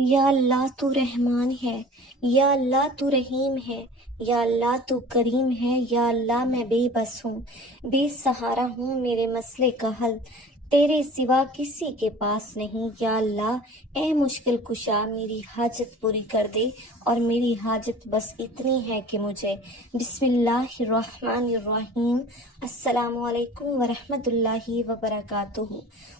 یا اللہ تو رحمان ہے، یا اللہ تو رحیم ہے، یا اللہ تو کریم ہے، یا اللہ میں بے بس ہوں، بے سہارا ہوں، میرے مسئلے کا حل تیرے سوا کسی کے پاس نہیں۔ یا اللہ اے مشکل کشا میری حاجت پوری کر دے، اور میری حاجت بس اتنی ہے کہ مجھے۔ بسم اللہ الرحمن الرحیم۔ السلام علیکم ورحمۃ اللہ وبرکاتہ۔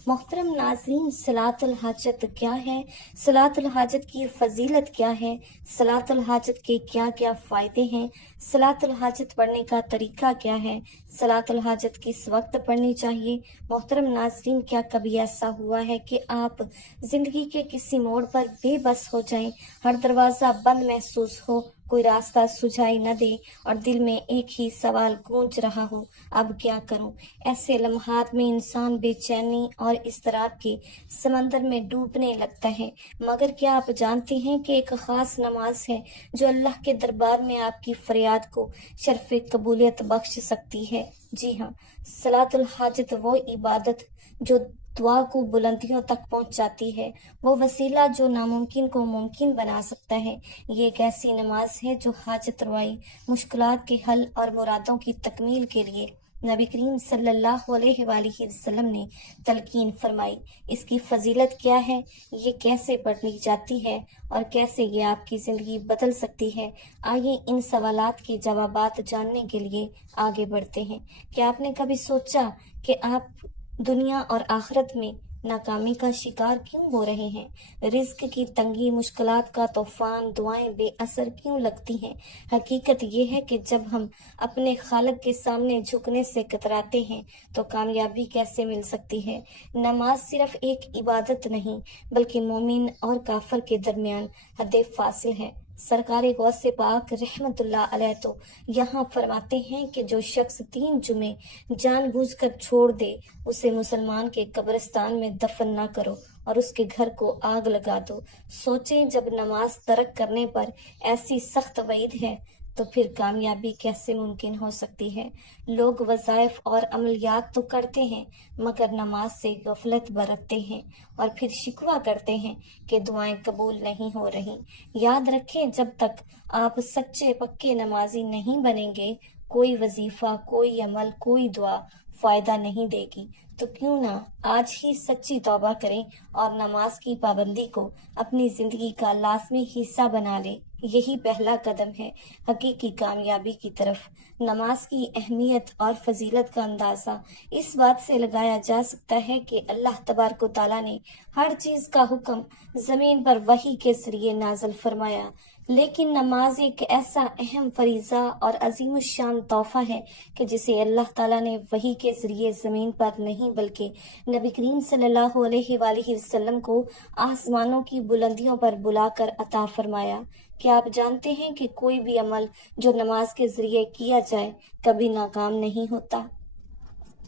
محترم ناظرین، صلاۃ الحاجت کیا ہے؟ صلاۃ الحاجت کی فضیلت کیا ہے؟ صلاۃ الحاجت کے کیا کیا فائدے ہیں؟ صلاۃ الحاجت پڑھنے کا طریقہ کیا ہے؟ صلاۃ الحاجت کس وقت پڑھنی چاہیے؟ محترم ناظرین، کیا کبھی ایسا ہوا ہے کہ آپ زندگی کے کسی موڑ پر بے بس ہو جائیں، ہر دروازہ بند محسوس ہو، کوئی راستہ سجائی نہ دے اور دل میں ایک ہی سوال گونج رہا ہو، اب کیا کروں؟ ایسے لمحات میں انسان بے چینی اور اضطراب کے سمندر میں ڈوبنے لگتا ہے، مگر کیا آپ جانتے ہیں کہ ایک خاص نماز ہے جو اللہ کے دربار میں آپ کی فریاد کو شرف قبولیت بخش سکتی ہے؟ جی ہاں، صلاۃ الحاجت وہ عبادت جو دعا کو بلندیوں تک پہنچاتی ہے، وہ وسیلہ جو ناممکن کو ممکن بنا سکتا ہے۔ یہ ایک ایسی نماز ہے جو حاجت روائی، مشکلات کے حل اور مرادوں کی تکمیل کے لیے نبی کریم صلی اللہ علیہ وآلہ وسلم نے تلقین فرمائی۔ اس کی فضیلت کیا ہے، یہ کیسے پڑھی جاتی ہے اور کیسے یہ آپ کی زندگی بدل سکتی ہے؟ آئیے ان سوالات کے جوابات جاننے کے لیے آگے بڑھتے ہیں۔ کیا آپ نے کبھی سوچا کہ آپ دنیا اور آخرت میں ناکامی کا شکار کیوں ہو رہے ہیں؟ رزق کی تنگی، مشکلات کا طوفان، دعائیں بے اثر کیوں لگتی ہیں؟ حقیقت یہ ہے کہ جب ہم اپنے خالق کے سامنے جھکنے سے کتراتے ہیں تو کامیابی کیسے مل سکتی ہے؟ نماز صرف ایک عبادت نہیں بلکہ مومن اور کافر کے درمیان حد فاصل ہے۔ سرکار غوث پاک رحمت اللہ علیہ تو یہاں فرماتے ہیں کہ جو شخص 3 جمعے جان بوجھ کر چھوڑ دے، اسے مسلمان کے قبرستان میں دفن نہ کرو اور اس کے گھر کو آگ لگا دو۔ سوچیں، جب نماز ترک کرنے پر ایسی سخت وعید ہے تو پھر کامیابی کیسے ممکن ہو سکتی ہے؟ لوگ وظائف اور عملیات تو کرتے ہیں مگر نماز سے غفلت برتتے ہیں اور پھر شکوہ کرتے ہیں کہ دعائیں قبول نہیں ہو رہی۔ یاد رکھیں، جب تک آپ سچے پکے نمازی نہیں بنیں گے، کوئی وظیفہ، کوئی عمل، کوئی دعا فائدہ نہیں دے گی۔ تو کیوں نہ آج ہی سچی توبہ کریں اور نماز کی پابندی کو اپنی زندگی کا لازمی حصہ بنا لیں۔ یہی پہلا قدم ہے حقیقی کامیابی کی طرف۔ نماز کی اہمیت اور فضیلت کا اندازہ اس بات سے لگایا جا سکتا ہے کہ اللہ تبارک و تعالیٰ نے ہر چیز کا حکم زمین پر وحی کے ذریعے نازل فرمایا، لیکن نماز ایک ایسا اہم فریضہ اور عظیم الشان تحفہ ہے کہ جسے اللہ تعالیٰ نے وحی کے ذریعے زمین پر نہیں بلکہ نبی کریم صلی اللہ علیہ وآلہ وسلم کو آسمانوں کی بلندیوں پر بلا کر عطا فرمایا۔ کیا آپ جانتے ہیں کہ کوئی بھی عمل جو نماز کے ذریعے کیا جائے کبھی ناکام نہیں ہوتا؟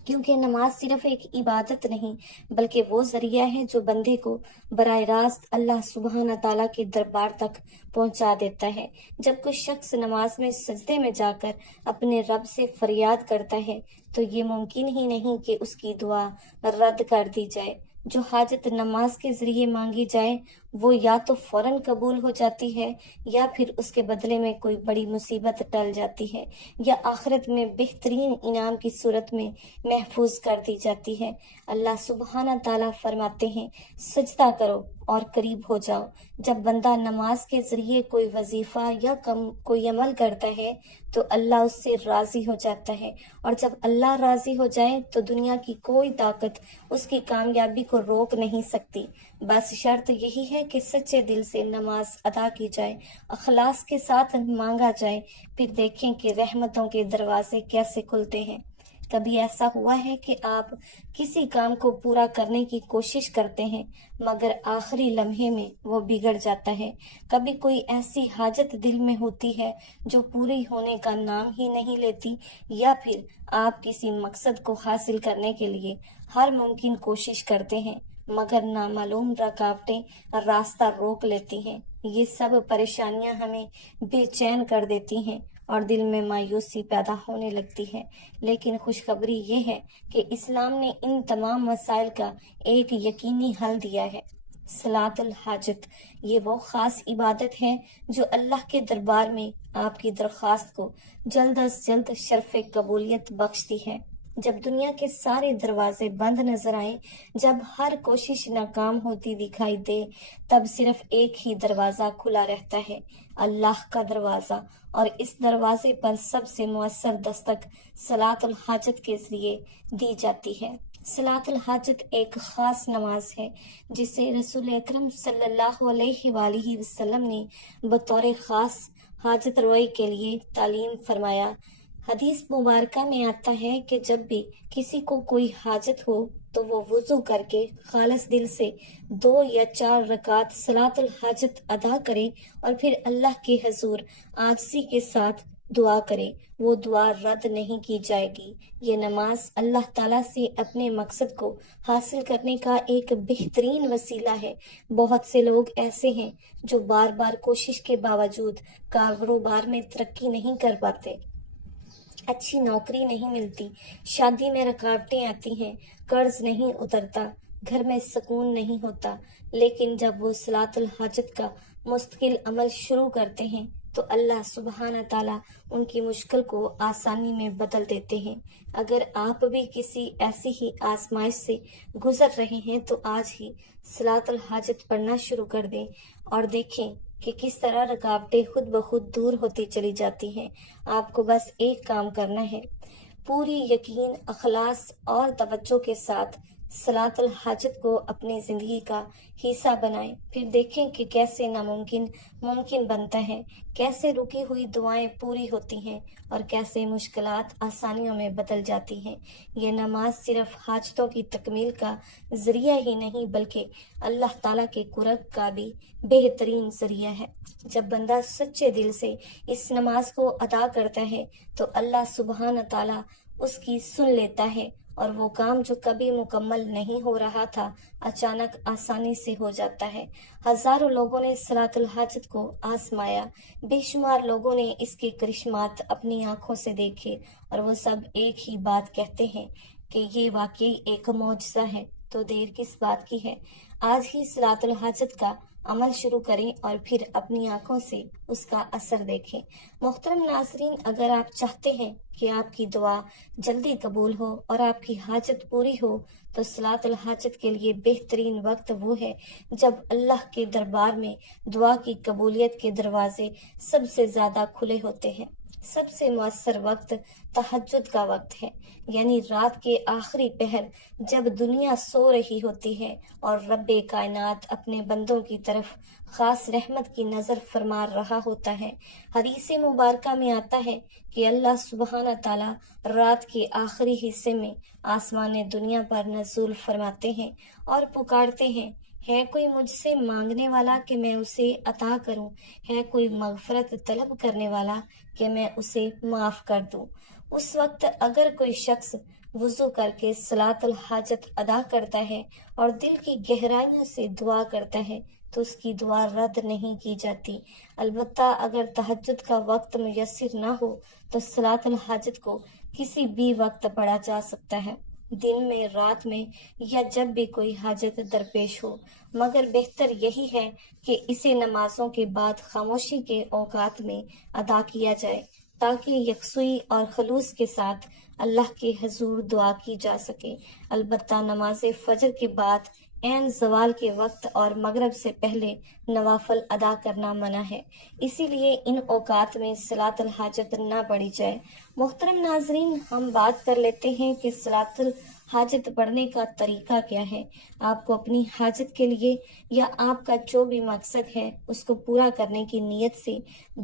کیونکہ نماز صرف ایک عبادت نہیں بلکہ وہ ذریعہ ہے جو بندے کو براہ راست اللہ سبحانہ تعالیٰ کے دربار تک پہنچا دیتا ہے۔ جب کوئی شخص نماز میں سجدے میں جا کر اپنے رب سے فریاد کرتا ہے تو یہ ممکن ہی نہیں کہ اس کی دعا رد کر دی جائے۔ جو حاجت نماز کے ذریعے مانگی جائے وہ یا تو فوراً قبول ہو جاتی ہے یا پھر اس کے بدلے میں کوئی بڑی مصیبت ٹل جاتی ہے یا آخرت میں بہترین انعام کی صورت میں محفوظ کر دی جاتی ہے۔ اللہ سبحانہ تعالیٰ فرماتے ہیں، سجدہ کرو اور قریب ہو جاؤ۔ جب بندہ نماز کے ذریعے کوئی وظیفہ یا کوئی عمل کرتا ہے تو اللہ اس سے راضی ہو جاتا ہے، اور جب اللہ راضی ہو جائے تو دنیا کی کوئی طاقت اس کی کامیابی کو روک نہیں سکتی۔ بس شرط یہی ہے کہ سچے دل سے نماز ادا کی جائے، اخلاص کے ساتھ مانگا جائے، پھر دیکھیں کہ رحمتوں کے دروازے کیسے کھلتے ہیں۔ کبھی ایسا ہوا ہے کہ آپ کسی کام کو پورا کرنے کی کوشش کرتے ہیں مگر آخری لمحے میں وہ بگڑ جاتا ہے؟ کبھی کوئی ایسی حاجت دل میں ہوتی ہے جو پوری ہونے کا نام ہی نہیں لیتی، یا پھر آپ کسی مقصد کو حاصل کرنے کے لیے ہر ممکن کوشش کرتے ہیں مگر نامعلوم رکاوٹیں راستہ روک لیتی ہیں؟ یہ سب پریشانیاں ہمیں بے چین کر دیتی ہیں اور دل میں مایوسی پیدا ہونے لگتی ہے، لیکن خوشخبری یہ ہے کہ اسلام نے ان تمام مسائل کا ایک یقینی حل دیا ہے۔ صلاۃ الحاجت یہ وہ خاص عبادت ہے جو اللہ کے دربار میں آپ کی درخواست کو جلد از جلد شرف قبولیت بخشتی ہے۔ جب دنیا کے سارے دروازے بند نظر آئیں، جب ہر کوشش ناکام ہوتی دکھائی دے، تب صرف ایک ہی دروازہ کھلا رہتا ہے، اللہ کا دروازہ، اور اس دروازے پر سب سے مؤثر دستک صلاۃ الحاجت کے ذریعے دی جاتی ہے۔ صلاۃ الحاجت ایک خاص نماز ہے جسے رسول اکرم صلی اللہ علیہ وآلہ وسلم نے بطور خاص حاجت روائی کے لیے تعلیم فرمایا۔ حدیث مبارکہ میں آتا ہے کہ جب بھی کسی کو کوئی حاجت ہو تو وہ وضو کر کے خالص دل سے 2 یا 4 رکعت صلاۃ الحاجت ادا کرے اور پھر اللہ کے حضور عاجزی کے ساتھ دعا کرے، وہ دعا رد نہیں کی جائے گی۔ یہ نماز اللہ تعالیٰ سے اپنے مقصد کو حاصل کرنے کا ایک بہترین وسیلہ ہے۔ بہت سے لوگ ایسے ہیں جو بار بار کوشش کے باوجود کاروبار میں ترقی نہیں کر پاتے، اچھی نوکری نہیں ملتی، شادی میں رکاوٹیں آتی ہیں، قرض نہیں اترتا، گھر میں سکون نہیں ہوتا، لیکن جب وہ صلاۃ الحاجت کا مستقل عمل شروع کرتے ہیں تو اللہ سبحانہ تعالیٰ ان کی مشکل کو آسانی میں بدل دیتے ہیں۔ اگر آپ بھی کسی ایسی ہی آزمائش سے گزر رہے ہیں تو آج ہی صلاۃ الحاجت پڑھنا شروع کر دیں اور دیکھیں کہ کس طرح رکاوٹیں خود بخود دور ہوتی چلی جاتی ہیں۔ آپ کو بس ایک کام کرنا ہے، پوری یقین، اخلاص اور توجہ کے ساتھ صلاۃ الحاجت کو اپنی زندگی کا حصہ بنائیں، پھر دیکھیں کہ کیسے ناممکن ممکن بنتا ہے، کیسے رکی ہوئی دعائیں پوری ہوتی ہیں اور کیسے مشکلات آسانیوں میں بدل جاتی ہیں۔ یہ نماز صرف حاجتوں کی تکمیل کا ذریعہ ہی نہیں بلکہ اللہ تعالیٰ کے قرب کا بھی بہترین ذریعہ ہے۔ جب بندہ سچے دل سے اس نماز کو ادا کرتا ہے تو اللہ سبحانہ تعالیٰ اس کی سن لیتا ہے اور وہ کام جو کبھی مکمل نہیں ہو رہا تھا اچانک آسانی سے ہو جاتا ہے۔ ہزاروں لوگوں نے صلاۃ الحاجت کو آزمایا، بے شمار لوگوں نے اس کے کرشمات اپنی آنکھوں سے دیکھے، اور وہ سب ایک ہی بات کہتے ہیں کہ یہ واقعی ایک معجزہ ہے۔ تو دیر کس بات کی ہے، آج ہی صلاۃ الحاجت کا عمل شروع کریں اور پھر اپنی آنکھوں سے اس کا اثر دیکھیں۔ محترم ناظرین، اگر آپ چاہتے ہیں کہ آپ کی دعا جلدی قبول ہو اور آپ کی حاجت پوری ہو تو صلاۃ الحاجت کے لیے بہترین وقت وہ ہے جب اللہ کے دربار میں دعا کی قبولیت کے دروازے سب سے زیادہ کھلے ہوتے ہیں۔ سب سے مؤثر وقت تہجد کا وقت ہے، یعنی رات کے آخری پہر، جب دنیا سو رہی ہوتی ہے اور رب کائنات اپنے بندوں کی طرف خاص رحمت کی نظر فرما رہا ہوتا ہے۔ حدیث مبارکہ میں آتا ہے کہ اللہ سبحانہ تعالیٰ رات کے آخری حصے میں آسمان دنیا پر نزول فرماتے ہیں اور پکارتے ہیں، ہے کوئی مجھ سے مانگنے والا کہ میں اسے عطا کروں، ہے کوئی مغفرت طلب کرنے والا کہ میں اسے معاف کر دوں۔ اس وقت اگر کوئی شخص وضو کر کے صلاۃ الحاجت ادا کرتا ہے اور دل کی گہرائیوں سے دعا کرتا ہے تو اس کی دعا رد نہیں کی جاتی۔ البتہ اگر تہجد کا وقت میسر نہ ہو تو صلاۃ الحاجت کو کسی بھی وقت پڑھا جا سکتا ہے، دن میں، رات میں، یا جب بھی کوئی حاجت درپیش ہو، مگر بہتر یہی ہے کہ اسے نمازوں کے بعد خاموشی کے اوقات میں ادا کیا جائے تاکہ یکسوئی اور خلوص کے ساتھ اللہ کے حضور دعا کی جا سکے۔ البتہ نماز فجر کے بعد، عین زوال کے وقت اور مغرب سے پہلے نوافل ادا کرنا منع ہے، اسی لیے ان اوقات میں صلاۃ الحاجت نہ پڑھی جائے۔ محترم ناظرین، ہم بات کر لیتے ہیں کہ صلاۃ الحاجت پڑھنے کا طریقہ کیا ہے۔ آپ کو اپنی حاجت کے لیے یا آپ کا جو بھی مقصد ہے اس کو پورا کرنے کی نیت سے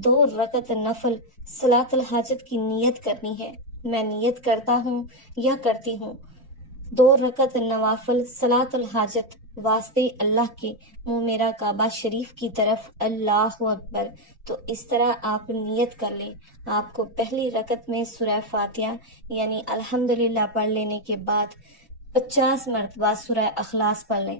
2 رکعت نفل صلاۃ الحاجت کی نیت کرنی ہے۔ میں نیت کرتا ہوں یا کرتی ہوں 2 رکعت نوافل صلاۃ الحاجت واسطے اللہ کے، منہ میرا کعبہ شریف کی طرف، اللہ اکبر۔ تو اس طرح آپ نیت کر لیں۔ آپ کو پہلی رکعت میں سورہ فاتحہ یعنی الحمدللہ پڑھ لینے کے بعد 50 مرتبہ سورہ اخلاص پڑھ لیں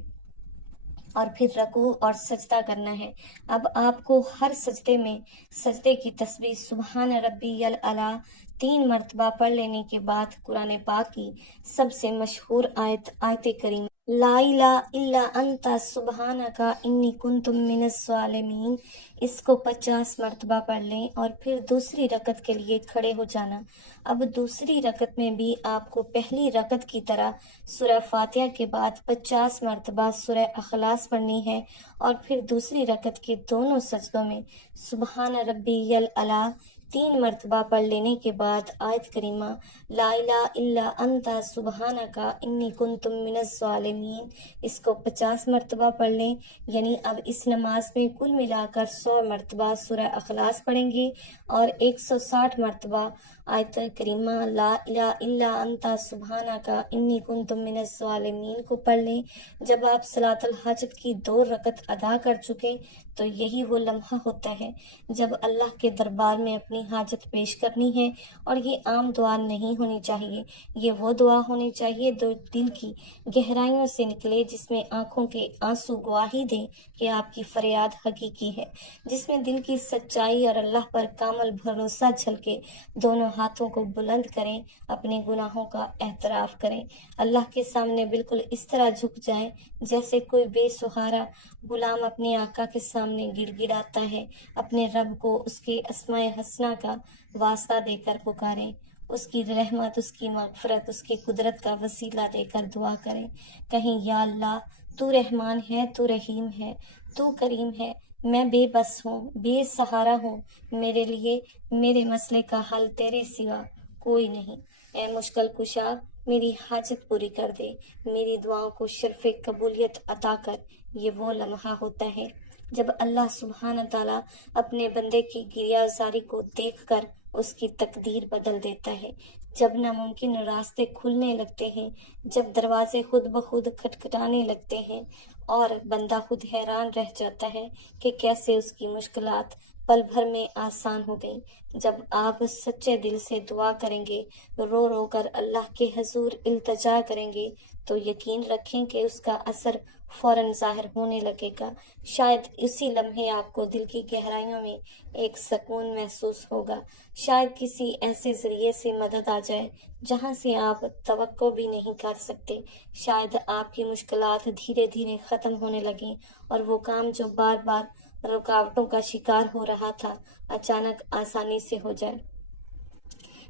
اور پھر رکوع اور سجدہ کرنا ہے۔ اب آپ کو ہر سجدے میں سجدے کی تسبیح سبحان ربی الاعلیٰ 3 مرتبہ پڑھ لینے کے بعد قرآن پاک کی سب سے مشہور آیت کریمہ لا الہ الا انت سبحانک انی کنت من الظالمین، اس کو 50 مرتبہ پڑھ لیں اور پھر دوسری رکعت کے لیے کھڑے ہو جانا۔ اب دوسری رکعت میں بھی آپ کو پہلی رکعت کی طرح سورہ فاتحہ کے بعد 50 مرتبہ سورہ اخلاص پڑھنی ہے، اور پھر دوسری رکعت کے دونوں سجدوں میں سبحان ربی الاعلیٰ 3 مرتبہ پڑھ لینے کے بعد آیت کریمہ لا الہ الا انت سبحانک انی کنت من الظالمین، اس کو 50 مرتبہ پڑھ لیں۔ یعنی اب اس نماز میں کل ملا کر 100 مرتبہ سورہ اخلاص پڑھیں گے اور 160 مرتبہ آیت کریمہ لا الہ الا انت سبحانک انی کنت من الظالمین کو پڑھ لیں۔ جب آپ صلاۃ الحاجت کی 2 رکعت ادا کر چکے تو یہی وہ لمحہ ہوتا ہے جب اللہ کے دربار میں اپنی حاجت پیش کرنی ہے، اور یہ عام دعا نہیں ہونی چاہیے، یہ وہ دعا ہونی چاہیے جو دل کی گہرائیوں سے نکلے، جس میں آنکھوں کے آنسو گواہی دیں کہ آپ کی فریاد حقیقی ہے، جس میں دل کی سچائی اور اللہ پر کامل بھروسہ جھلکے، دونوں ہاتھوں کو بلند کریں، اپنے گناہوں کا اعتراف کریں، اللہ کے سامنے بالکل اس طرح جھک جائیں جیسے کوئی بے سہارا غلام اپنے آقا کے سامنے گڑ گڑاتا ہے، اپنے رب کو اس کے اسماء حسنہ کا واسطہ دے کر پکاریں، اس کی رحمت، اس کی مغفرت، اس کی قدرت کا وسیلہ دے کر دعا کریں، کہیں یا اللہ تو رحمان ہے، تو رحیم ہے، تو کریم ہے، میں بے بس ہوں، بے سہارا ہوں، میرے لیے میرے مسئلے کا حل تیرے سوا کوئی نہیں، اے مشکل کشا میری حاجت پوری کر دے، میری دعاؤں کو شرف قبولیت عطا کر۔ یہ وہ لمحہ ہوتا ہے جب اللہ سبحانہ تعالیٰ اپنے بندے کی گریہ زاری کو دیکھ کر اس کی تقدیر بدل دیتا ہے، جب ناممکن راستے کھلنے لگتے ہیں، جب دروازے خود بخود کھٹکھٹانے لگتے ہیں، اور بندہ خود حیران رہ جاتا ہے کہ کیسے اس کی مشکلات پل بھر میں آسان ہو گئیں۔ جب آپ سچے دل سے دعا کریں گے، رو رو کر اللہ کے حضور التجا کریں گے، تو یقین رکھیں کہ اس کا اثر فوراً ظاہر ہونے لگے گا۔ شاید اسی لمحے آپ کو دل کی گہرائیوں میں ایک سکون محسوس ہوگا، شاید کسی ایسے ذریعے سے مدد آ جائے جہاں سے آپ توقع بھی نہیں کر سکتے، شاید آپ کی مشکلات دھیرے دھیرے ختم ہونے لگیں، اور وہ کام جو بار بار رکاوٹوں کا شکار ہو رہا تھا اچانک آسانی سے ہو جائے۔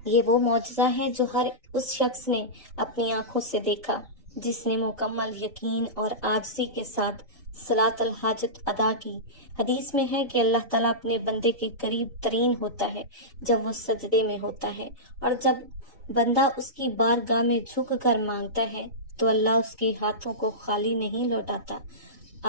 یہ وہ معجزہ ہے جو ہر اس شخص نے اپنی آنکھوں سے دیکھا جس نے مکمل یقین اور عاجزی کے ساتھ صلاۃ الحاجت ادا کی۔ حدیث میں ہے کہ اللہ تعالیٰ اپنے بندے کے قریب ترین ہوتا ہے جب وہ سجدے میں ہوتا ہے، اور جب بندہ اس کی بارگاہ میں جھک کر مانگتا ہے تو اللہ اس کے ہاتھوں کو خالی نہیں لوٹاتا۔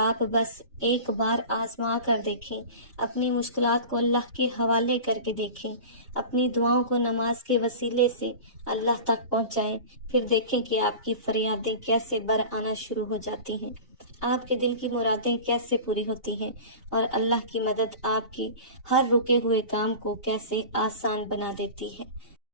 آپ بس ایک بار آزما کر دیکھیں، اپنی مشکلات کو اللہ کے حوالے کر کے دیکھیں، اپنی دعاؤں کو نماز کے وسیلے سے اللہ تک پہنچائیں، پھر دیکھیں کہ آپ کی فریادیں کیسے بر آنا شروع ہو جاتی ہیں، آپ کے دل کی مرادیں کیسے پوری ہوتی ہیں، اور اللہ کی مدد آپ کی ہر رکے ہوئے کام کو کیسے آسان بنا دیتی ہے۔